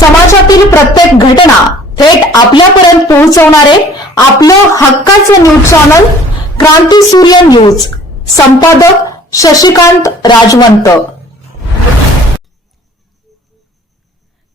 समाजातील प्रत्येक घटना थेट आपल्यापर्यंत पोहोचवणारे आपलं हक्काचं न्यूज चॅनल क्रांती सूर्य न्यूज. संपादक शशिकांत राजवंत.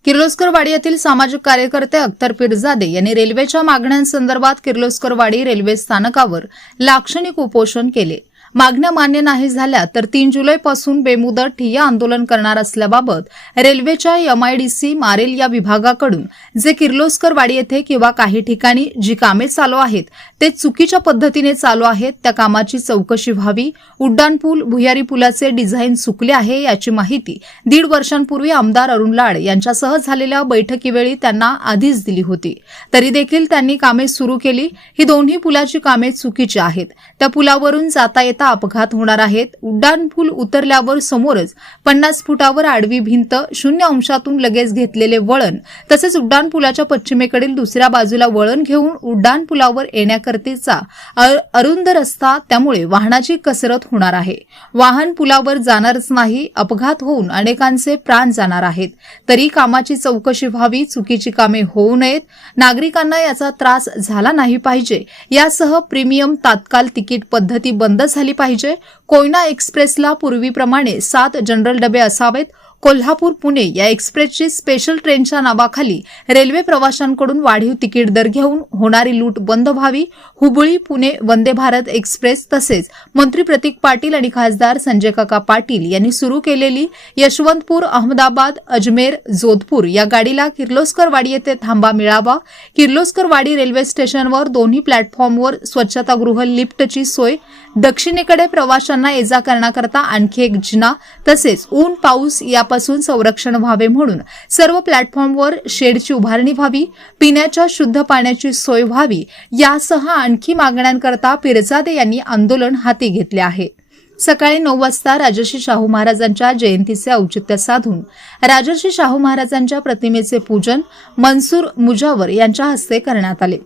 किर्लोस्करवाडी येथील सामाजिक कार्यकर्ते अख्तर पिरजादे यांनी रेल्वेच्या मागण्यांसंदर्भात किर्लोस्करवाडी रेल्वे स्थानकावर लाक्षणिक उपोषण केले. मागण्या मान्य नाही झाल्या तर तीन जुलैपासून बेमुदत ठिय्या आंदोलन करणार असल्याबाबत रेल्वेच्या एमआयडीसी मारेल या विभागाकडून जे किर्लोस्करवाडी येथे किंवा काही ठिकाणी जी कामे चालू आहेत ते चुकीच्या पद्धतीने चालू आहेत त्या कामाची चौकशी व्हावी उड्डाणपूल भुयारी पुलाचे डिझाईन चुकले आहे याची माहिती दीड वर्षांपूर्वी आमदार अरुण लाड यांच्यासह झालेल्या बैठकीवेळी त्यांना आधीच दिली होती. तरी देखील त्यांनी कामे सुरू केली. ही दोन्ही पुलाची कामे चुकीची आहेत. त्या पुलावरून जाता येता अपघात होणार आहेत. उड्डाणपूल उतरल्यावर समोरच पन्नास फुटावर आडवी भिंत शून्य अंशातून लगेच घेतलेले वळण तसेच उड्डाणपुलाच्या पश्चिमेकडील दुसऱ्या बाजूला वळण घेऊन उड्डाणपुलावर येण्याकरतेचा अरुंद रस्ता त्यामुळे वाहनाची कसरत होणार आहे. वाहन पुलावर जाणारच नाही अपघात होऊन अनेकांचे प्राण जाणार आहेत. तरी कामाची चौकशी व्हावी चुकीची कामे होऊ नयेत. नागरिकांना याचा त्रास झाला नाही पाहिजे. यासह प्रीमियम तात्काळ तिकीट पद्धती बंद झाली पाहिजे. कोयना एक्सप्रेसला पूर्वीप्रमाणे सात जनरल डबे असावेत. कोल्हापूर पुणे या एक्सप्रेसची स्पेशल ट्रेनच्या नावाखाली रेल्वे प्रवाशांकडून वाढीव तिकीट दर घेऊन होणारी लूट बंद व्हावी हुबळी पुणे वंदे भारत एक्सप्रेस तसेच मंत्री प्रतीक पाटील आणि खासदार संजय काका पाटील यांनी सुरू केलेली यशवंतपूर अहमदाबाद अजमेर जोधपूर या गाडीला किर्लोस्करवाडी येथे थांबा मिळावा. किर्लोस्करवाडी रेल्वे स्टेशनवर दोन्ही प्लॅटफॉर्मवर स्वच्छतागृह लिफ्टची सोय दक्षिणेकडे प्रवाशांना ये जा करण्याकरता आणखी एक जिना तसेच ऊन पाऊस या यापासून संरक्षण व्हावे म्हणून सर्व प्लॅटफॉर्मवर शेडची उभारणी व्हावी पिण्याच्या शुद्ध पाण्याची सोय व्हावी यासह आणखी मागण्यांकरता पिरजादे यांनी आंदोलन हाती घेतले आहे. सकाळी नऊ वाजता राजर्षी शाहू महाराजांच्या जयंतीचे औचित्य साधून राजर्षी शाहू महाराजांच्या प्रतिमेचे पूजन मनसूर मुजावर यांच्या हस्ते करण्यात आले.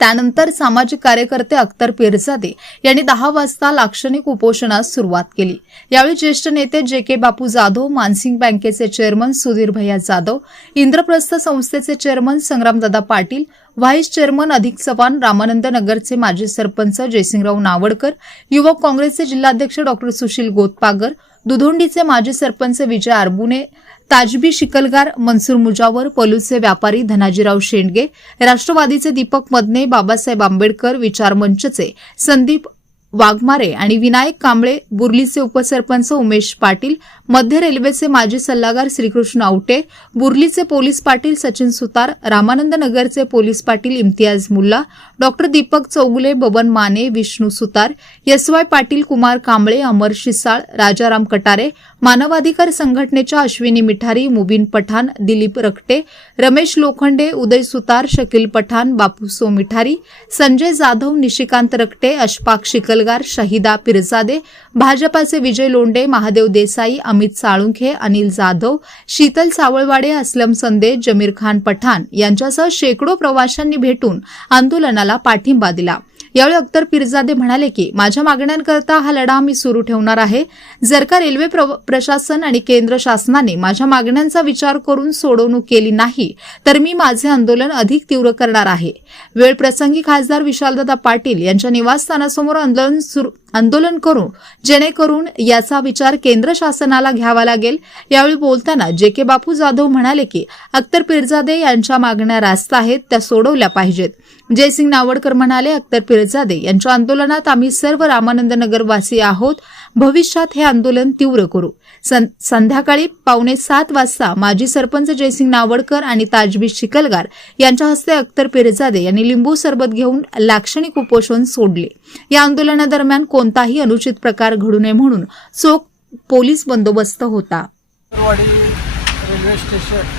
त्यानंतर सामाजिक कार्यकर्ते अख्तर पिरजादे यांनी दहा वाजता लाक्षणिक उपोषणास सुरुवात केली. यावेळी ज्येष्ठ नेते जे के बापू जाधव मानसिंग बँकेचे चेअरमन सुधीर भैया जाधव इंद्रप्रस्थ संस्थेचे chairman Sangramdada Patil vice chairman Adhik Chavan Ramanand नगरचे माजी सरपंच जयसिंगराव नावडकर युवक काँग्रेसचे जिल्हाध्यक्ष डॉक्टर सुशील गोतपागर दुधोंडीचे माजी सरपंच विजय आरबुने ताजबी शिकलगार मनसूर मुजावर पलूचे व्यापारी धनाजीराव शेंडगे राष्ट्रवादीचे दीपक मदने बाबासाहेब आंबेडकर विचार मंचचे संदीप वाघमारे आणि विनायक कांबळे बुर्लीचे उपसरपंच उमेश पाटील मध्य रेल्वेचे माजी सल्लागार श्रीकृष्ण आवटे बुर्लीचे पोलीस पाटील सचिन सुतार रामानंद नगरचे police patil Imtiyaz Mulla doctor Deepak Chougule Baban Mane Vishnu Sutar S Y Patil Kumar Kamble Amar Shisal Rajaram Katare मानवाधिकार संघटनेच्या अश्विनी मिठारी मुबीन पठाण दिलीप रकटे रमेश लोखंडे उदय सुतार शकील पठाण बापूसो मिठारी संजय जाधव निशिकांत रकटे अशफाक शिकलगार शहिदा पिरजादे भाजपाचे विजय लोंडे महादेव देसाई अमित साळुंखे अनिल जाधव शीतल सावळवाडे असलम संदेश जमीर खान पठाण यांच्यासह शेकडो प्रवाशांनी भेटून आंदोलनाला पाठिंबा दिला. यावेळी अख्तर पिरजादे म्हणाले की माझ्या मागण्यांकरता हा लढा मी सुरू ठेवणार आहे. जर का रेल्वे प्रशासन आणि केंद्र शासनाने माझ्या मागण्यांचा विचार करून सोडवणूक केली नाही तर मी माझे आंदोलन अधिक तीव्र करणार आहे. वेळ प्रसंगी खासदार विशालदादा पाटील यांच्या निवासस्थानासमोर आंदोलन सुरू आंदोलन करू जेणेकरून याचा विचार केंद्र शासनाला घ्यावा लागेल. यावेळी बोलताना जे के बापू जाधव म्हणाले की अख्तर पिरजादे यांच्या मागण्या रास्त आहेत त्या सोडवल्या पाहिजेत. जयसिंग नावडकर म्हणाले अख्तर पिरजादे यांच्या आंदोलनात आम्ही सर्व रामानंद नगरवासी आहोत. भविष्यात हे आंदोलन तीव्र करू. संध्याकाळी पावणे सात वाजता माजी सरपंच जयसिंग नावडकर आणि ताजबी शिकलगार यांच्या हस्ते अख्तर पिरजादे यांनी लिंबू सरबत घेऊन लाक्षणिक उपोषण सोडले. या आंदोलनादरम्यान कोणताही अनुचित प्रकार घडू नये म्हणून चोख पोलीस बंदोबस्त होता. रेल्वे स्टेशन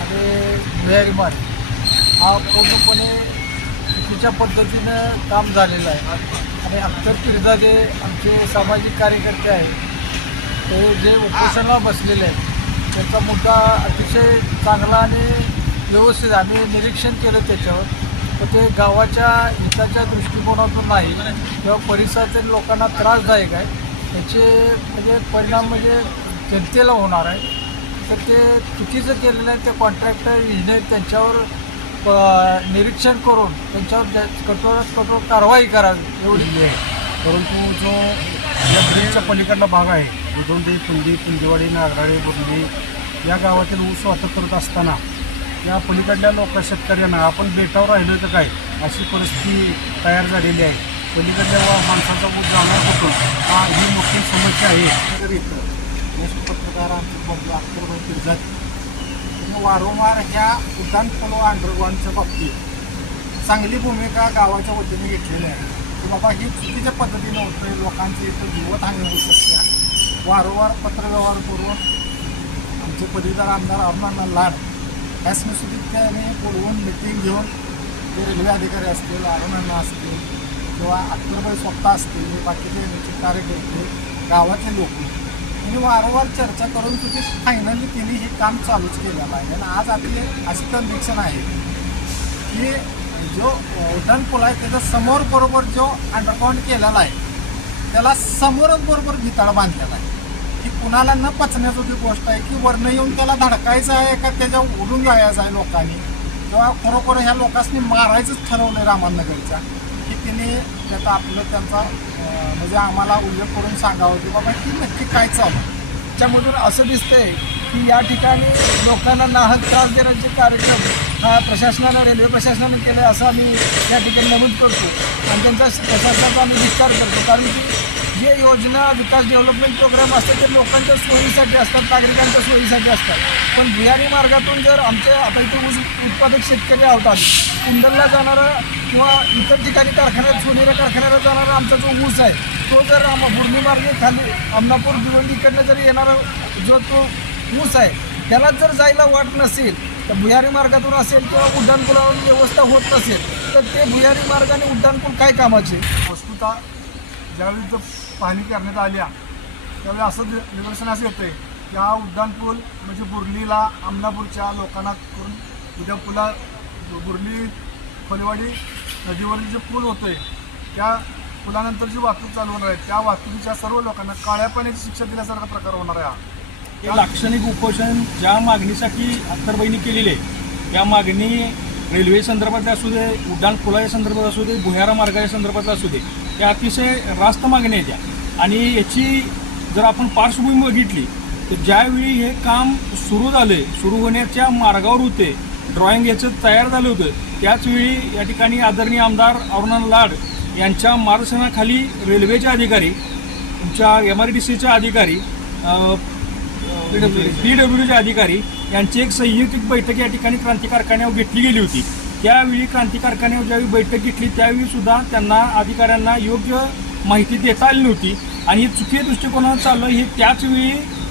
आणि हा पूर्णपणे चुकीच्या पद्धतीनं काम झालेलं आहे. आणि अख्तर पिरजादे आमचे सामाजिक कार्यकर्ते आहेत. ते जे उपोषणाला बसलेले आहेत त्याचा मुद्दा अतिशय चांगला आणि व्यवस्थित आम्ही निरीक्षण केलं त्याच्यावर. तर ते गावाच्या हिताच्या दृष्टिकोनातून नाही किंवा परिसरातील लोकांना त्रासदायक आहे. याचे म्हणजे परिणाम म्हणजे जनतेला होणार आहे. तर ते चुकीचं केलेलं आहे. ते कॉन्ट्रॅक्टर इंजिनियर त्यांच्यावर प- निरीक्षण करून त्यांच्यावर जा- कठोरात कठोर कारवाई करावी एवढी. आहे परंतु जो या पलीकडला भाग आहे उदोंडी पुंडी पुंजीवाडी नागराळे बुर्ली या गावातील ऊस वाटप करत असताना या पलीकडल्या लोक शेतकऱ्यांना आपण बेटावर राहिलो तर काय अशी परिस्थिती तयार झालेली आहे. पलीकडल्या माणसाचा ऊस जाणार कुठून? हा ही मोठी समस्या आहे. पत्रकार आमचे बंधू त्यांनी वारंवार ह्या उड्डाण पोलो अंडरग्राऊंडच्या बाबतीत चांगली भूमिका गावाच्या वतीने घेतलेली आहे. की बाबा ही चुकीच्या पद्धतीनं होतं लोकांची इथं जीवतहानी होऊ शकते वारंवार पत्रव्यवहार करून आमचे पदवीधर आमदार अरुणांना लाड यासने त्याने बोलवून मिटिंग घेऊन जे रेल्वे अधिकारी असतील अरुणांना असतील किंवा अख्तरबाई स्वतः असतील बाकीचे त्यांचे कार्यकर्ते गावातले लोक मी वारंवार चर्चा करून तुझी फायनली तिने हे काम चालूच केलं पाहिजे. आणि आज आपले अशी कन्व्हिक्शन आहे की जो उड्डाण पूल आहे त्याच्यासमोर बरोबर जो अंडरग्राऊंड केलेला आहे त्याला समोरच बरोबर भिताळ बांधलेला आहे. की कुणाला न पचण्याची गोष्ट आहे की वरनं येऊन त्याला धडकायचं आहे का त्याच्या उडून जायचं आहे लोकांनी? किंवा खरोखर ह्या लोकांनी मारायचंच ठरवलं रामानगरीचा. पद्धतीने त्याचा आपलं त्यांचा म्हणजे आम्हाला उल्लेख करून सांगावं की बाबा की नक्की काय चालू त्यामधून त्याच्यामधून असं दिसतंय की या ठिकाणी लोकांना नाहक त्रास देण्याचे कार्यक्रम हा प्रशासनानं रेल्वे प्रशासनानं केलं असं आम्ही या ठिकाणी नमूद करतो. आणि त्यांचा प्रशासनाचा आम्ही विस्तार करतो. कारण की जे योजना विकास डेव्हलपमेंट प्रोग्राम असतात ते लोकांच्या सोयीसाठी असतात नागरिकांच्या सोयीसाठी असतात. पण भुयारी मार्गातून जर आमचे आता इथे ऊस उत्पादक शेतकरी आवतात कुंडलला जाणारा किंवा इतर ठिकाणी कारखान्यात सोनेऱ्या कारखान्याला जाणारा आमचा जो ऊस आहे तो जर आम बुर्णी मार्गे खाली अमनापूर भिवंडीकडनं जर येणारा जो तो ऊस आहे त्याला जर जायला वाट नसेल तर भुयारी मार्गातून असेल किंवा उड्डाणपुलावर व्यवस्था होत नसेल तर ते भुयारी मार्गाने उड्डाणपूल काय कामाचे? वस्तुता ज्यावेळी जर पाहणी करण्यात आल्या. त्यावेळी असं निदर्शनास येते की हा उड्डाणपूल म्हणजे बुर्लीला अमलापूरच्या लोकांना करून उद्या पुला बुर्ली फलेवाडी नदीवरील जे पूल होते त्या पुलानंतर जी वाहतूक चालू होणार आहे त्या वाहतुकीच्या सर्व लोकांना काळ्या पाण्याची शिक्षा दिल्यासारखा प्रकार होणार आहे हा. लाक्षणिक उपोषण ज्या मागणीसाठी अख्तरबाईंनी केलेली आहे त्या मागणी रेल्वे संदर्भात असू दे उड्डाण पुलाच्या संदर्भात असू दे भुयारा मार्गाच्या संदर्भात असू दे त्या अतिशय रास्त मागण्या आहेत त्या आणि याची जर आपण पार्श्वभूमी बघितली तर ज्यावेळी हे काम सुरू झाले सुरू होण्याच्या मार्गावर होते ड्रॉइंग याचं तयार झालं होतं त्याचवेळी या ठिकाणी आदरणीय आमदार अरुणन लाड यांच्या मार्गदर्शनाखाली रेल्वेचे अधिकारी तुमच्या एम आर डी सीचे अधिकारी पी डब्ल्यूचे अधिकारी यांची एक संयुक्त बैठक या ठिकाणी क्रांती कारखान्यावर घेतली गेली होती. त्यावेळी क्रांती कारखान्यावर ज्यावेळी बैठक घेतली त्यावेळी सुद्धा त्यांना अधिकाऱ्यांना योग्य माहिती देता आली नव्हती. आणि हे चुकीच्या दृष्टिकोनानं चाललं हे त्याचवेळी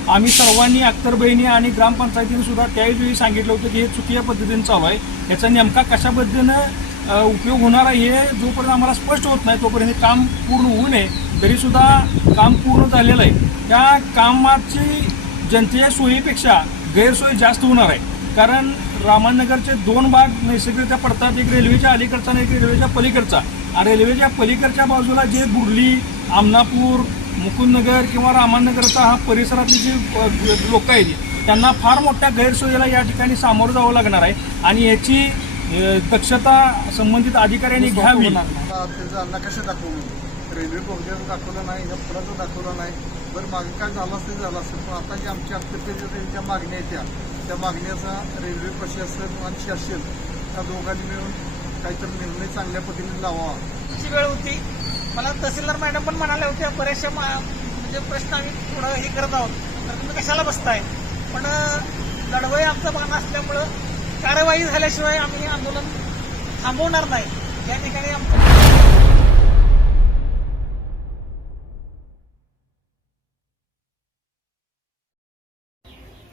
आम्ही सर्वांनी अख्तरबहिणी आणि ग्रामपंचायतीने सुद्धा त्याच वेळी सांगितलं होतं की हे चुकीच्या पद्धतीने चालू आहे. याचा नेमका कशा पद्धतीनं उपयोग होणार आहे हे जोपर्यंत आम्हाला स्पष्ट होत नाही तोपर्यंत हे काम पूर्ण होऊ नये तरीसुद्धा काम पूर्ण झालेलं आहे. त्या कामाची जनतेच्या सोयीपेक्षा गैरसोय जास्त होणार आहे. कारण रामानगरचे दोन भाग नैसर्गिकरित्या पडतात. एक रेल्वेच्या अलीकडचा आणि एक रेल्वेच्या पलीकडचा. आणि रेल्वेच्या पलीकडच्या बाजूला जे बुर्ली आमनापूर मुकुंदनगर किंवा रामानगरचा हा परिसरातली जी लोक आहेत त्यांना फार मोठ्या गैरसोयीला या ठिकाणी सामोरं जावं लागणार आहे. आणि याची दक्षता संबंधित अधिकाऱ्यांनी घ्यावी. त्याचं नकाशा रेल्वे बोगद्याचं दाखवलं नाही या पुलाचं दाखवलं नाही. बरं मागे काय झालं असेल झालं असेल. पण आता जे आमच्या अत्यंत ज्या मागण्या आहेत त्या. त्या मागण्याचा रेल्वे प्रशासन आणि शासन त्या दोघांनी मिळून काहीतरी निर्णय चांगल्या पद्धतीने लावावा अशी वेळ होती. मला तहसीलदार मॅडम पण म्हणाल्या होत्या बऱ्याचशा मा- म्हणजे प्रश्न आम्ही थोडं हे करत आहोत. तर तुम्ही कशाला बसताय? पण लढवय आमचं मान असल्यामुळं कारवाई झाल्याशिवाय आम्ही आंदोलन थांबवणार नाही. या ठिकाणी आमचं